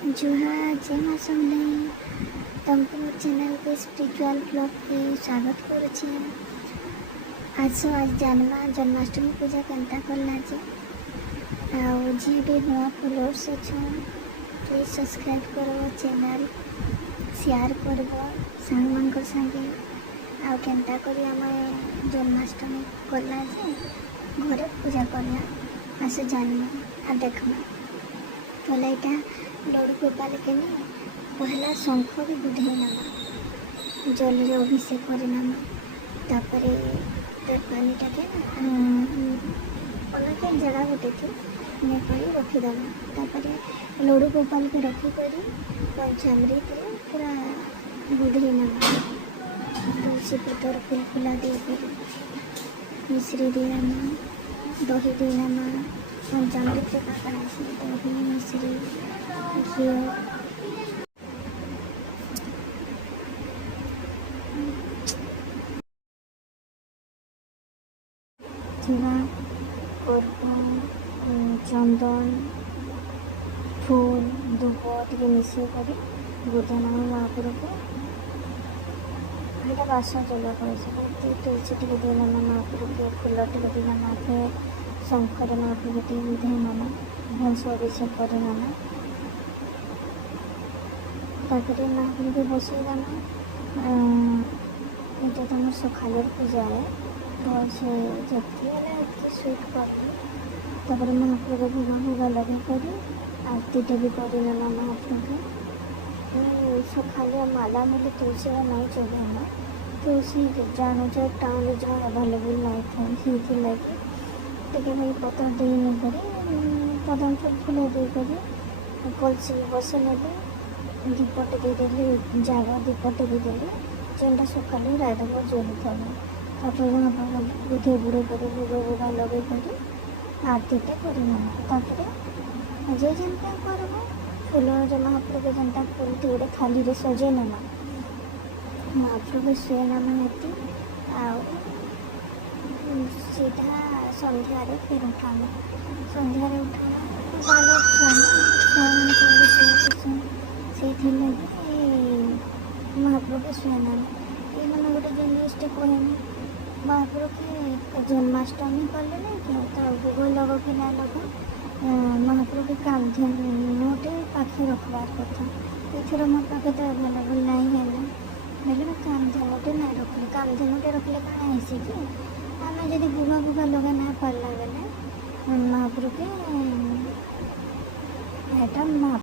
जोहार जय माँ समले तुमको मोर चैनल के स्पिरिचुअल ब्लॉग के स्वागत करुचे। आज जानमा जन्माष्टमी पूजा केनता करला जे जी भी नुआ फॉलोअर्स अच्छा प्लीज सब्सक्राइब करो चैनल शेयर करबो सांग मान को संगे आ केनता करी आमे जन्माष्टमी करला जे घरे पूजा करला आसे जानमा आ देखमा पहले इटा लड्डू गोपाल के पहला शंख भी बुधे नामा जल अभिषेक कर नामा तापरे पानी टाके अलग जगह गोटे थी नहीं रखीदेमा तापरे लड्डू गोपाल के रखिक पंचामृत पूरा बुधे नामा तुलसी पतर फूल फुला दे मिश्री दे नामा दही दे नामा पंचामृत दही मिश्री घी जीरा चंदन फूल धूप टे मिसे कर बुधना महापुर को यहाँ बास चल कर तुलसी टे देना महापुर के फूल टे देना माथे शंकर महापुर के बुधे नामा भलस अभिषेक कर नामा ताकि महापुर के बसई देना ये तुम सकाल पूजा है तो से जबकि स्वीट कर महापुर को भोगा भोगा लगे कर आरती भी करना महापुर के सकाल माला मिले तुलसी नहीं चलेना तुलसी जान टाउन जहाँ अवेलेबल नहीं था से लगे टे भाई पतर देने पदम फूल देकर कलसी बस ने दीपटे देदेली जगह दीपटे देदेली जेनटा सकाल रायदब जलू था बुधे बुड़े कर भोग भोगा लगे कर आरती करना जे जनता कर फूल जो महापुर के जनता फूल थी गोटे थाली रे सजे नमा महापुर के शुए नामा ये सीधा सन्धार फिर उठाना सन्धार उठाना बालक से महापुर के शुए नामा ये मैंने गोटे जिनटे कहनी महापुर के जन्माष्टमी कले ना क्या भोग लग कि ना लग महापुर के कामधेनुटे पाखे रखबार कथा एथर मो पाखे तो अवेलेबल नहीं है बोले कामधेनुटे ना रखले कामधेनुटे रखले कौन आसी कि आम जब भोगा भोगा लगा ना पार्ला बेले महापुर के